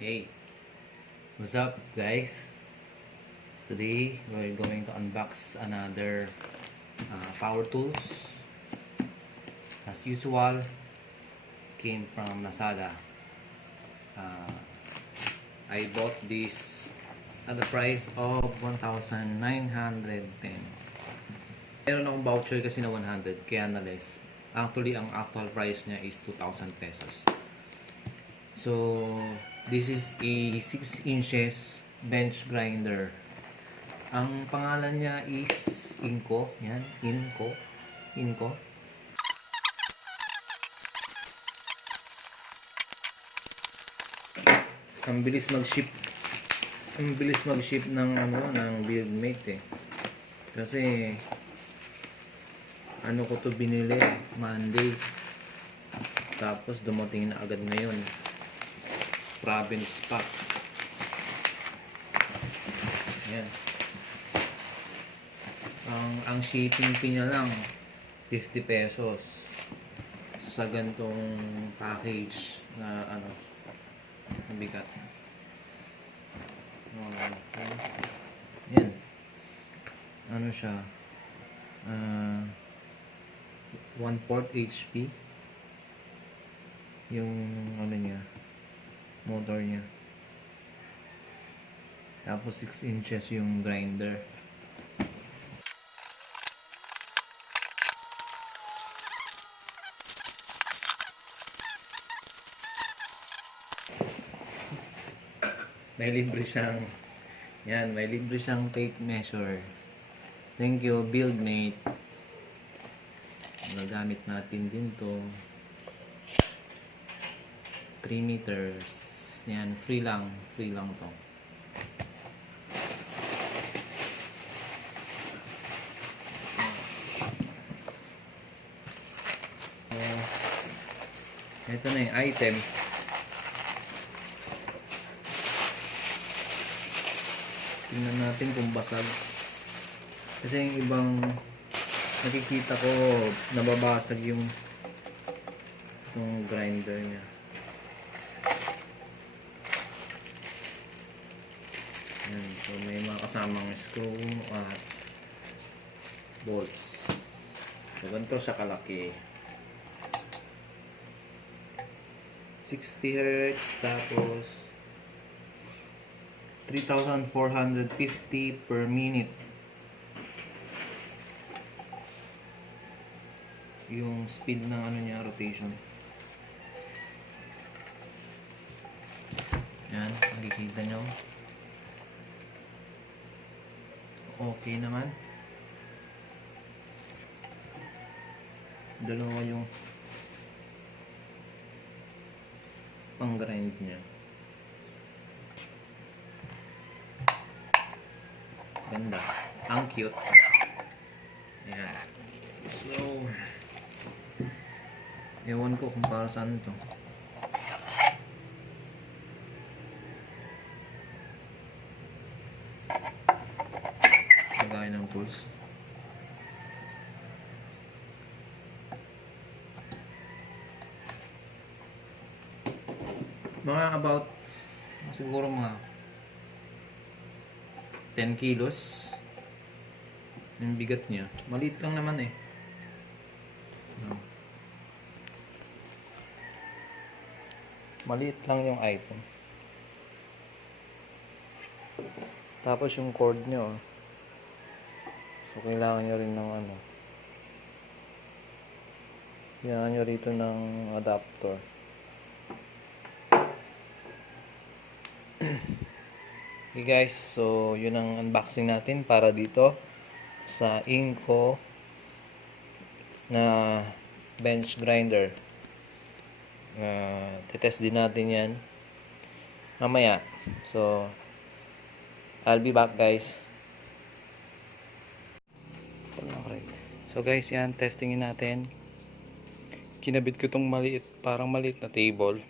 Hey, what's up guys? Today we're going to unbox another power tools. As usual, came from Lazada. Uh, I bought this at the price of 1,910. Meron akong voucher kasi na 100 kaya na less. Actually, ang actual price niya is 2,000 pesos. So, this is a 6 inches bench grinder. Ang pangalan niya is Ingco. Yan, Ingco. Ingco. Ang bilis mag-ship. Ang bilis mag-ship ng ng buildmate eh. Kasi ano ko to binili Monday. Tapos dumating na agad ngayon. Province pack. Ayan. Ang shipping fee niya lang 50 pesos sa gantong package na mabigat. Ayan. Ano siya? 1/4 HP yung niya, motor niya. Tapos 6 inches yung grinder. May libre siyang may libre siyang tape measure. Thank you, buildmate. Nagamit natin din to. 3 meters. Yan, free lang to. Ito na yung item. Tingnan natin kung basag. Kasi yung ibang nakikita ko nababasag yung grinder niya. Yan. So may mga kasamang screw at bolts. So ganito siya kalaki. 60 Hz tapos 3,450 per minute yung speed ng niya, rotation. Yan, makikita nyo. Okay naman. Dalawa yung pang-grind niya. Ganda. Ang cute. Ayan. So, ewan ko kung para saan ito. Lagay ng tools. Mga about siguro mga 10 kilos yung bigat niya. Maliit lang naman eh. Maliit lang yung item. Tapos yung cord nyo, so kailangan nyo rin ng kailangan nyo rito ng adapter. Okay guys, so yun ang unboxing natin para dito sa Ingco na bench grinder. Titest din natin yan mamaya. So I'll be back guys. So guys, yan, testingin natin. Kinabit ko tong parang maliit na table.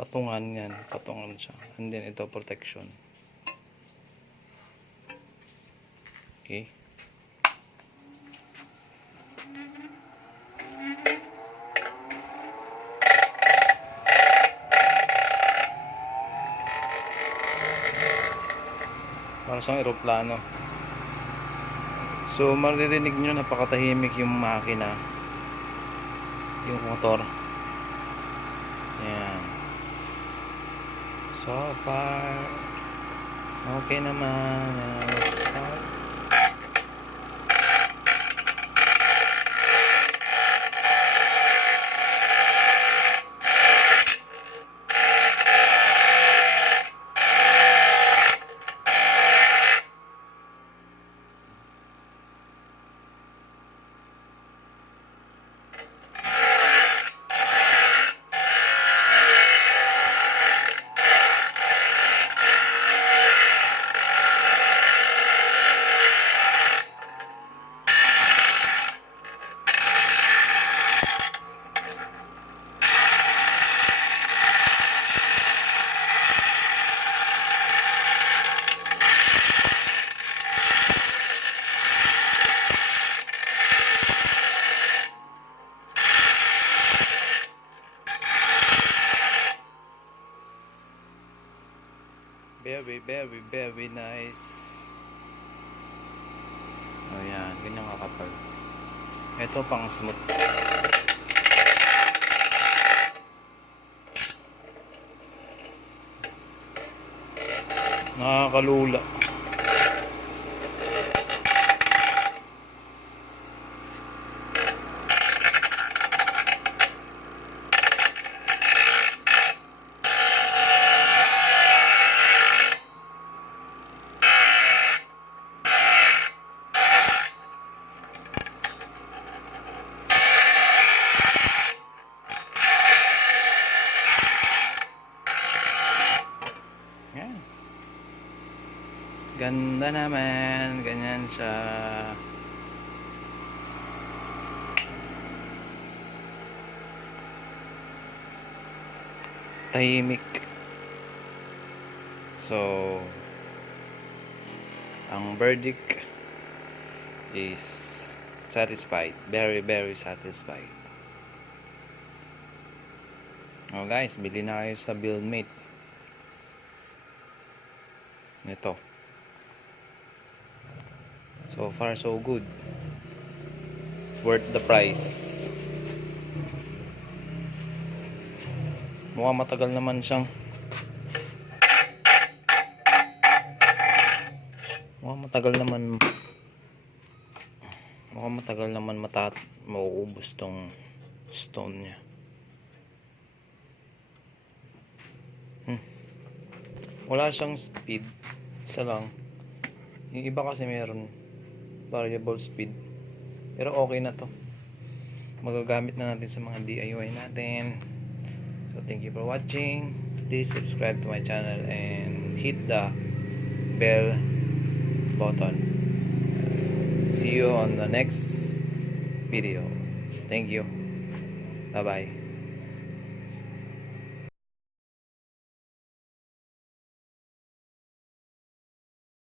Patungan yan, patungan siya. And then ito protection. Okay. Para sa eroplano. So maririnig nyo, napakatahimik yung makina, yung motor. Ayan. So far okay naman. Let's start. Very nice. Oh yan, ganyan kakapal. Ito pang smooth. Nakakalula. Yan. Ganda naman. Ganyan siya. Tahimik. So ang verdict is satisfied. Very satisfied. Oh guys, bili na kayo sa Buildmate. Ito. So far so good. Worth the price. Mukhang matagal naman siyang mauubos tong stone niya. Wala siyang speed, isa lang. Yung iba kasi meron variable speed, pero okay na to, magagamit na natin sa mga DIY natin. So thank you for watching. Please subscribe to my channel and hit the bell button. See you on the next video. Thank you. Bye bye.